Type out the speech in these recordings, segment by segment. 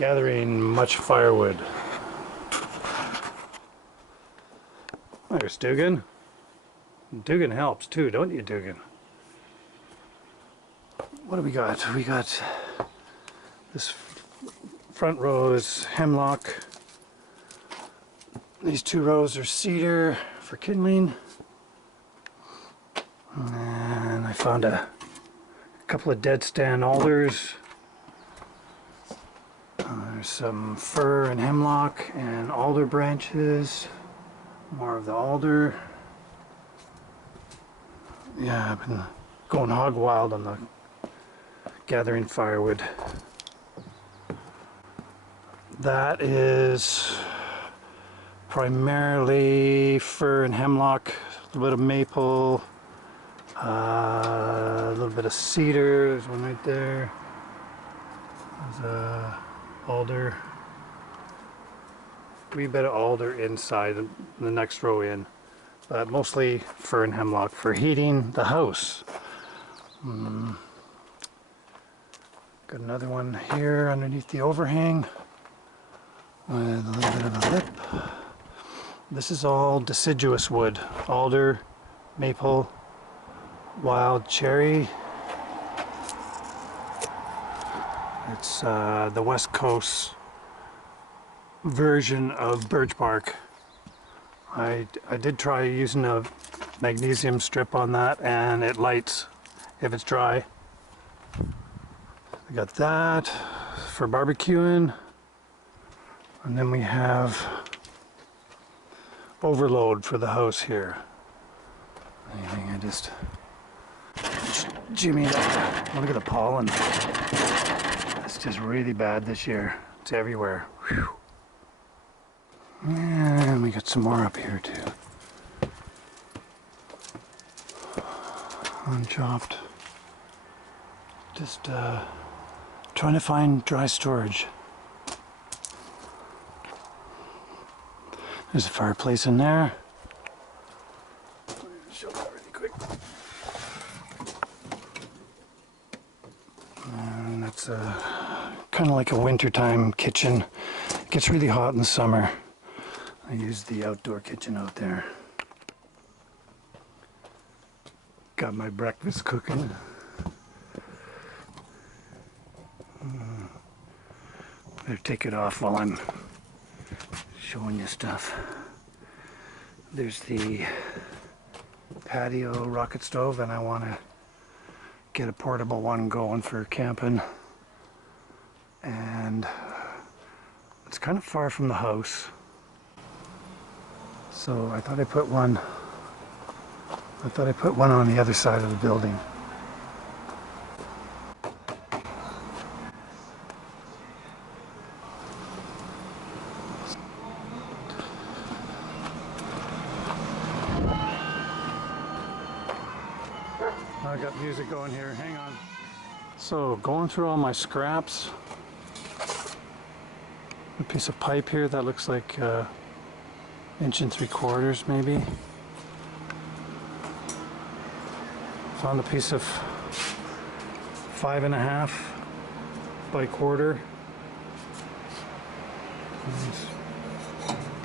gathering much firewood. There's Dugan. Dugan helps too, don't you, Dugan? What do we got? We got this front row is hemlock. These two rows are cedar for kindling. And I found a couple of dead stand alders. There's some fir and hemlock and alder branches. More of the alder. Yeah, I've been going hog wild on the gathering firewood. That is primarily fir and hemlock, a little bit of maple, a little bit of cedar. There's one right there. There's a alder. A wee bit of alder inside the next row in, but mostly fir and hemlock for heating the house. Got another one here underneath the overhang with a little bit of a lip. This is all deciduous wood: alder, maple, wild cherry. It's the West Coast version of birch bark. I did try using a magnesium strip on that, and it lights if it's dry. We got that for barbecuing, and then we have overload for the house here. I just jimmy it up. Look at the pollen. It's just really bad this year. It's everywhere. Whew. And we got some more up here too. Unchopped. Just trying to find dry storage. There's a fireplace in there. Show that really quick. And that's kind of like a wintertime kitchen. It gets really hot in the summer. I use the outdoor kitchen out there. Got my breakfast cooking. Better take it off while I'm showing you stuff. There's the patio rocket stove, and I want to get a portable one going for camping. And it's kind of far from the house, so I thought I'd put one on the other side of the building. I got music going here, hang on. So going through all my scraps. A piece of pipe here that looks like 1 3/4 maybe. Found a piece of 5.5 by 1/4.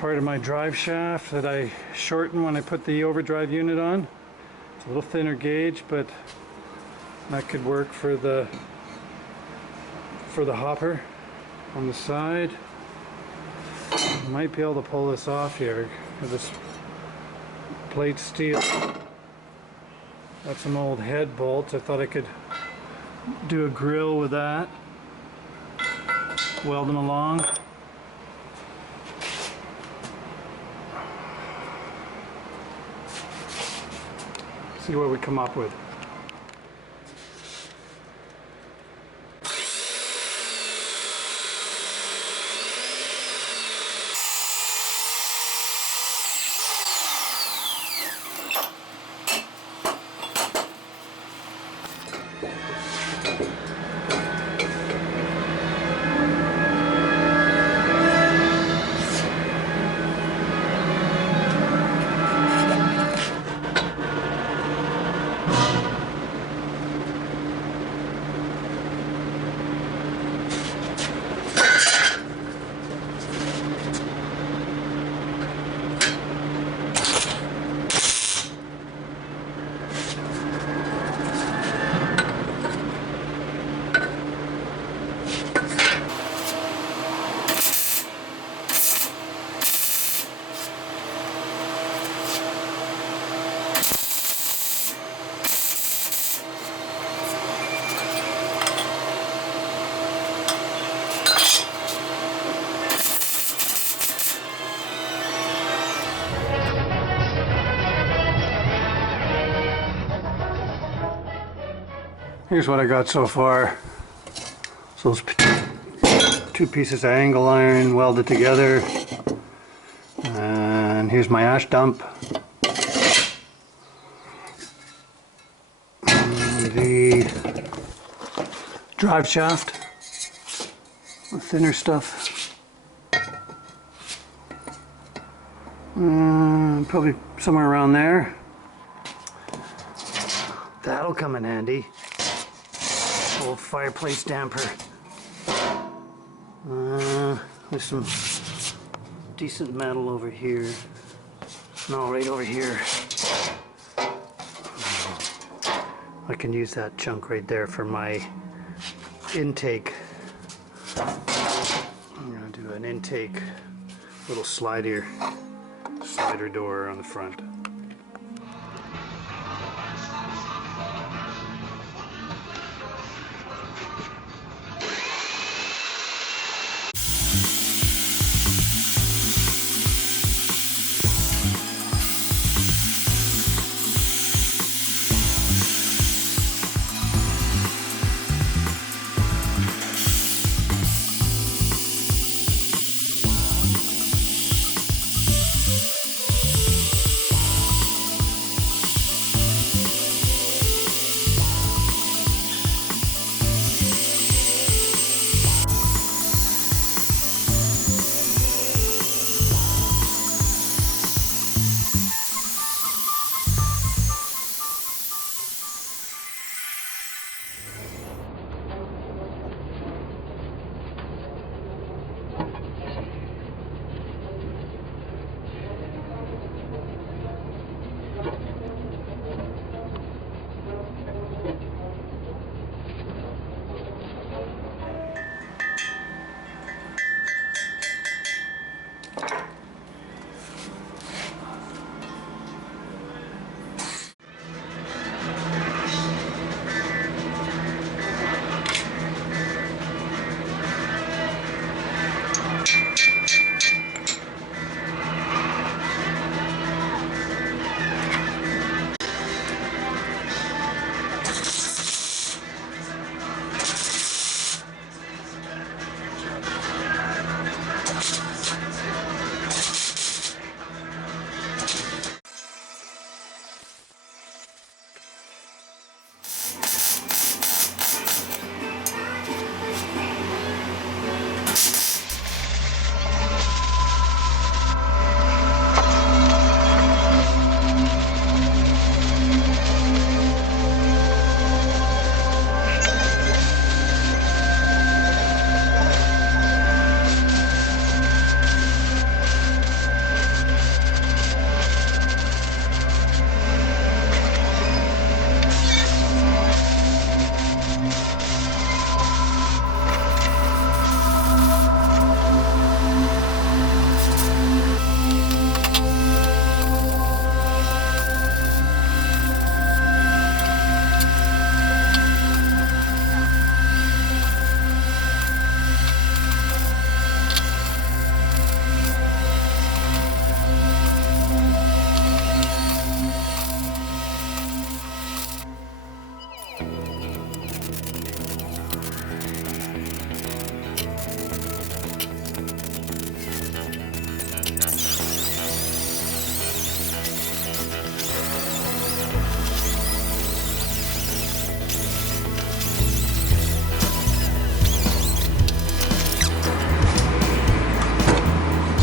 Part of my drive shaft that I shortened when I put the overdrive unit on. It's a little thinner gauge, but that could work for the hopper on the side. I might be able to pull this off here with this plate steel. Got some old head bolts. I thought I could do a grill with that. Weld them along. See what we come up with. Here's what I got so far. So those 2 pieces of angle iron welded together. And here's my ash dump. And the drive shaft. The thinner stuff. Probably somewhere around there. That'll come in handy. Old fireplace damper. There's some decent metal over here. No, right over here. I can use that chunk right there for my intake. I'm gonna do an intake little slider door on the front.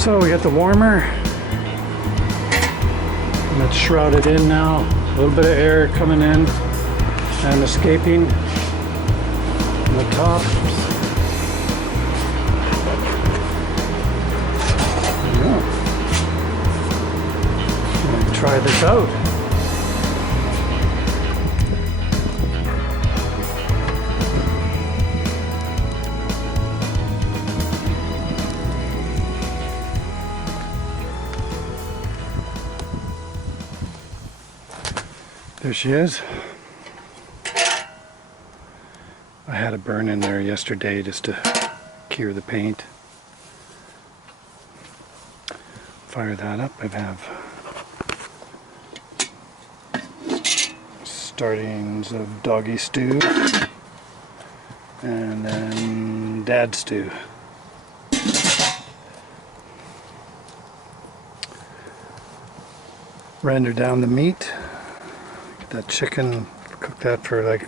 So we got the warmer, and it's shrouded in now. A little bit of air coming in and escaping on the top. Yeah. I'm gonna try this out. There she is. I had a burn in there yesterday just to cure the paint. Fire that up. I have startings of doggy stew and then dad stew. Render down the meat. Get that chicken, cook that for like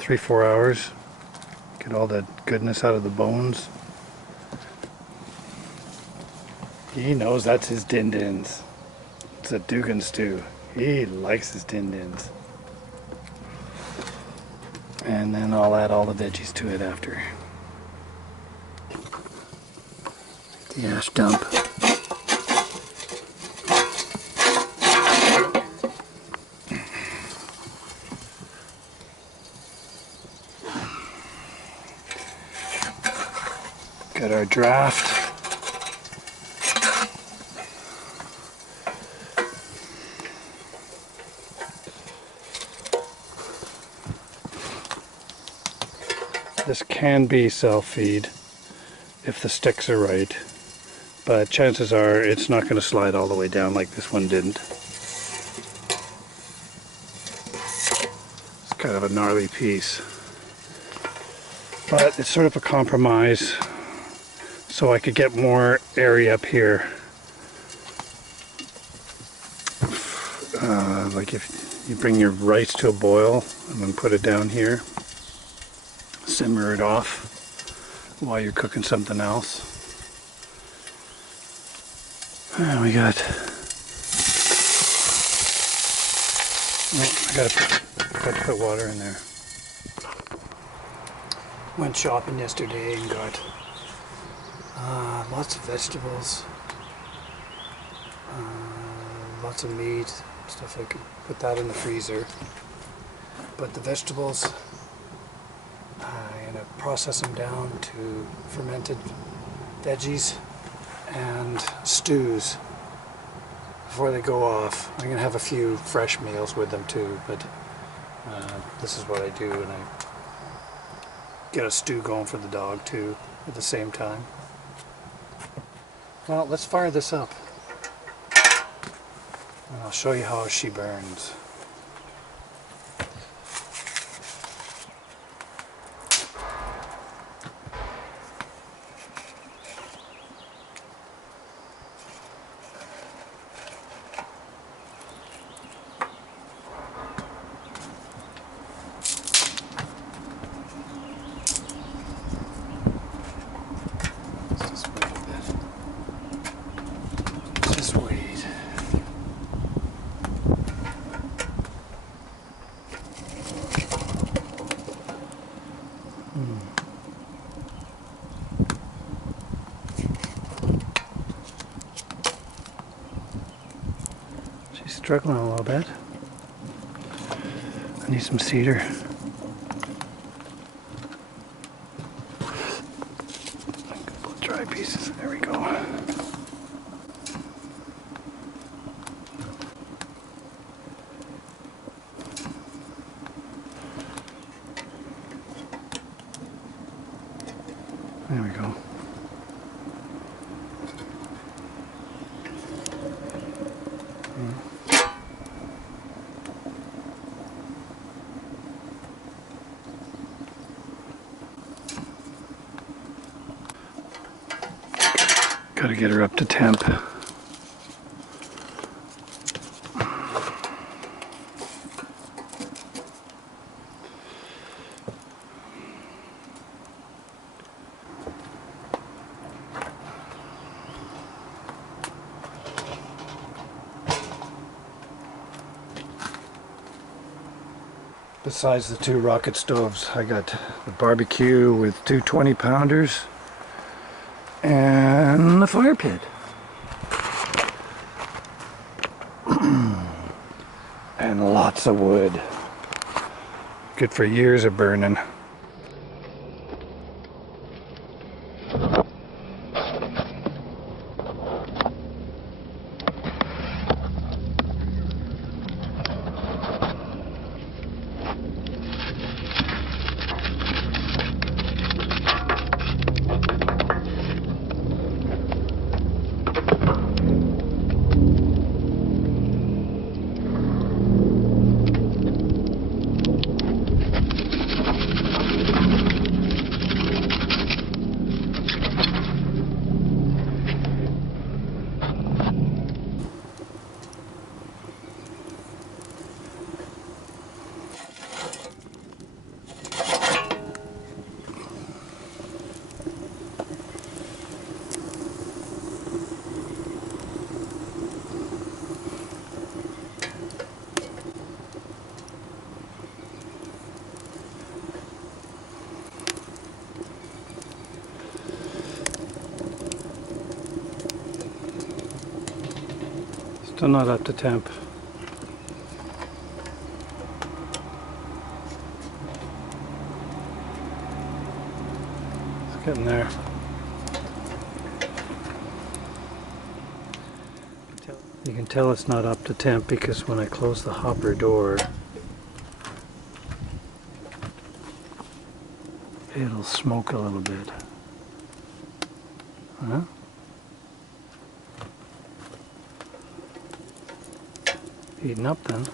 3-4 hours. Get all that goodness out of the bones. He knows that's his din-dins. It's a Dugan stew. He likes his din-dins. And then I'll add all the veggies to it after. The ash dump. Got our draft. This can be self-feed if the sticks are right, but chances are it's not going to slide all the way down like this one didn't. It's kind of a gnarly piece, but it's sort of a compromise so I could get more area up here. Like if you bring your rice to a boil and then put it down here, simmer it off while you're cooking something else. And we got, oh, I got to put water in there. Went shopping yesterday and got lots of vegetables, lots of meat, stuff I could put that in the freezer. But the vegetables, I'm going to process them down to fermented veggies and stews before they go off. I'm going to have a few fresh meals with them too, but this is what I do, and I get a stew going for the dog too at the same time. Well, let's fire this up and I'll show you how she burns. She's struggling a little bit. I need some cedar. Couple dry pieces. There we go. There we go. Got to get her up to temp. Besides the 2 rocket stoves, I got the barbecue with 2 20-pounders and the fire pit. And lots of wood. Good for years of burning. Still not up to temp. It's getting there. You can tell it's not up to temp because when I close the hopper door, it'll smoke a little bit. Huh? Heating up then.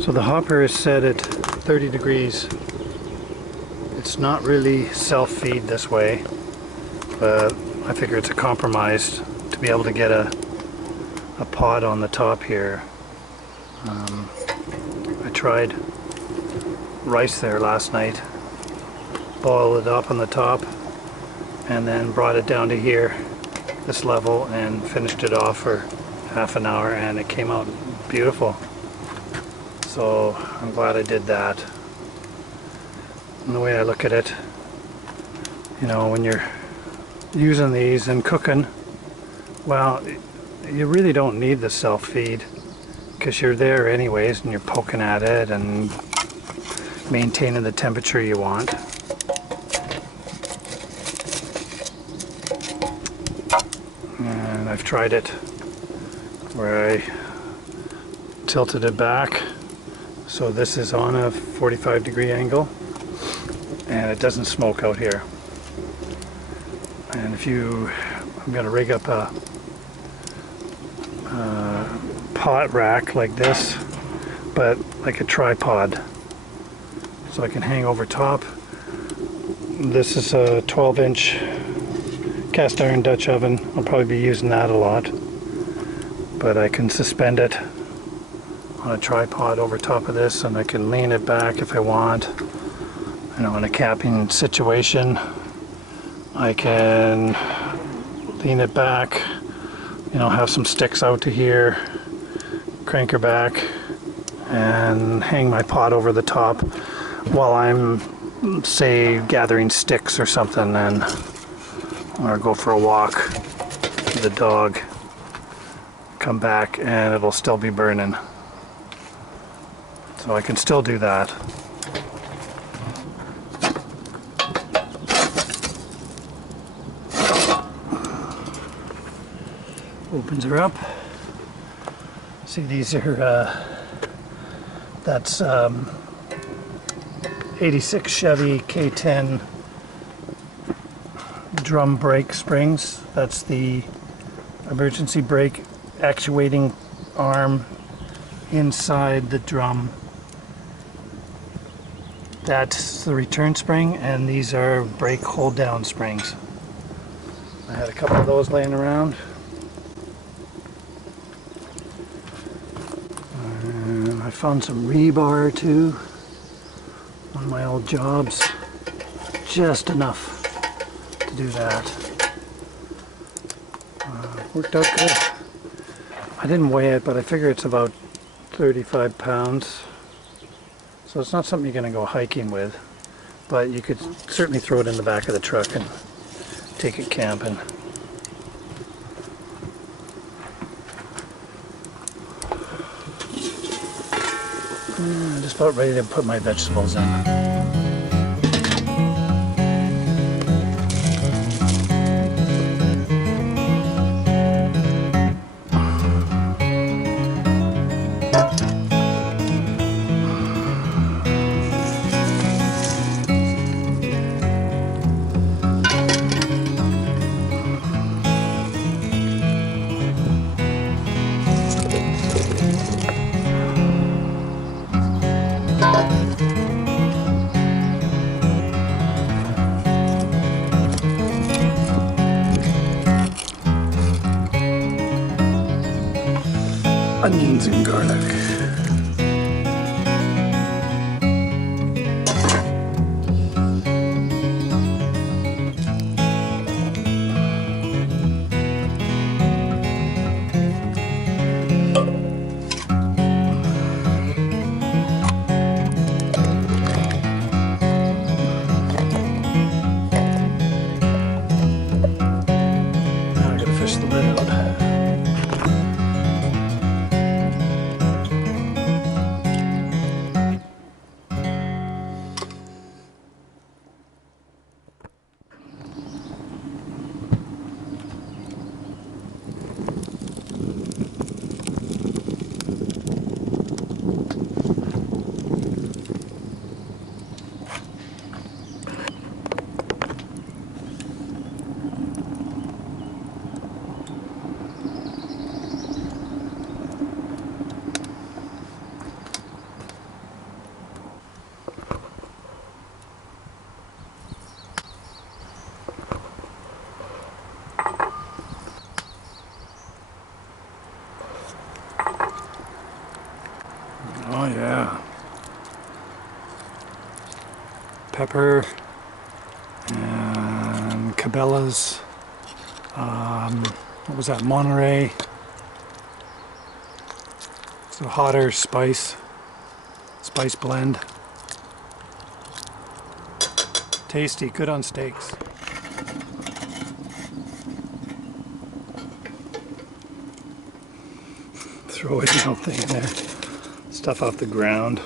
So the hopper is set at 30 degrees. It's not really self-feed this way, but I figure it's a compromise to be able to get a pot on the top here. I tried rice there last night, boiled it up on the top, and then brought it down to here, this level, and finished it off for half an hour, and it came out beautiful. So I'm glad I did that. And the way I look at it, you know, when you're using these and cooking, well, you really don't need the self-feed because you're there anyways and you're poking at it and maintaining the temperature you want. And I've tried it where I tilted it back so this is on a 45-degree angle and it doesn't smoke out here. And if I'm going to rig up a pot rack like this, but like a tripod, so I can hang over top. This is a 12-inch cast iron Dutch oven. I'll probably be using that a lot, but I can suspend it on a tripod over top of this, and I can lean it back if I want. You know, in a camping situation, I can lean it back, you know, have some sticks out to here, crank her back, and hang my pot over the top while I'm, say, gathering sticks or something, and or go for a walk with the dog, come back, and it'll still be burning. So I can still do that. Opens her up. See, these are that's 86 Chevy K10 drum brake springs. That's the emergency brake actuating arm inside the drum. That's the return spring, and these are brake hold down springs. I had a couple of those laying around. And I found some rebar too. One of my old jobs. Just enough to do that. Worked out good. I didn't weigh it, but I figure it's about 35 pounds. So it's not something you're going to go hiking with, but you could certainly throw it in the back of the truck and take it camping. I'm just about ready to put my vegetables in. onions and garlic. Fish the lid out. Oh yeah. Pepper and Cabela's. What was that? Monterey. It's a hotter spice blend. Tasty, good on steaks. Throw a little thing in there. Stuff off the ground.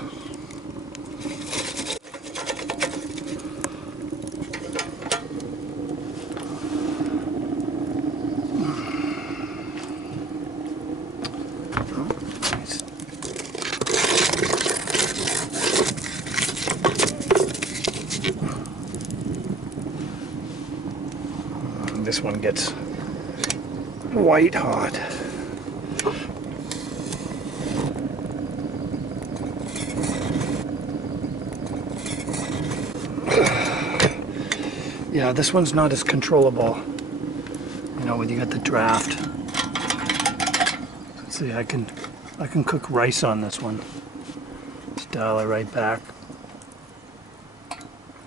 Oh, nice. This one gets white hot. Yeah, this one's not as controllable. You know, when you got the draft. Let's see, I can cook rice on this one. Just dial it right back.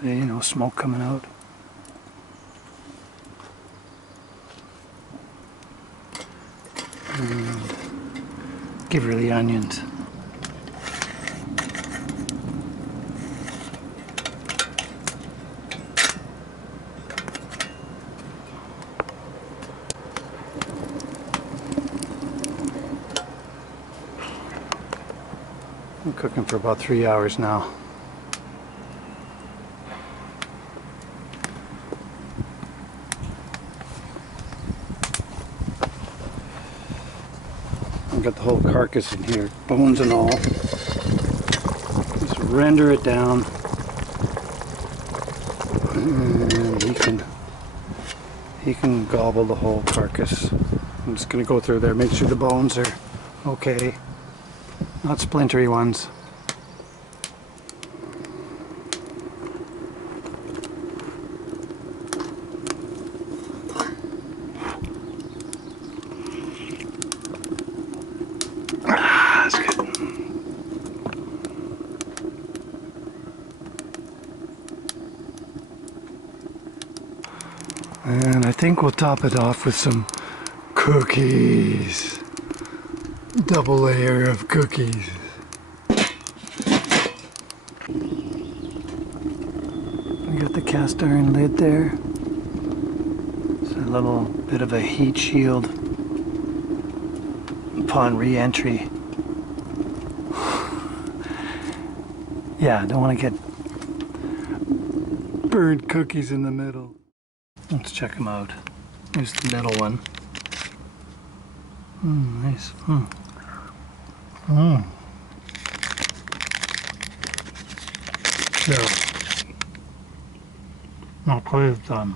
There, you know, smoke coming out. And give her the onions. I'm cooking for about 3 hours now. I've got the whole carcass in here, bones and all. Just render it down. And he can gobble the whole carcass. I'm just gonna go through there, make sure the bones are okay. Not splintery ones. That's good. And I think we'll top it off with some cookies. Double layer of cookies. I got the cast iron lid there. It's a little bit of a heat shield upon re-entry. Yeah, I don't want to get burnt cookies in the middle. Let's check them out. Here's the middle one. Nice. So, not quite as done.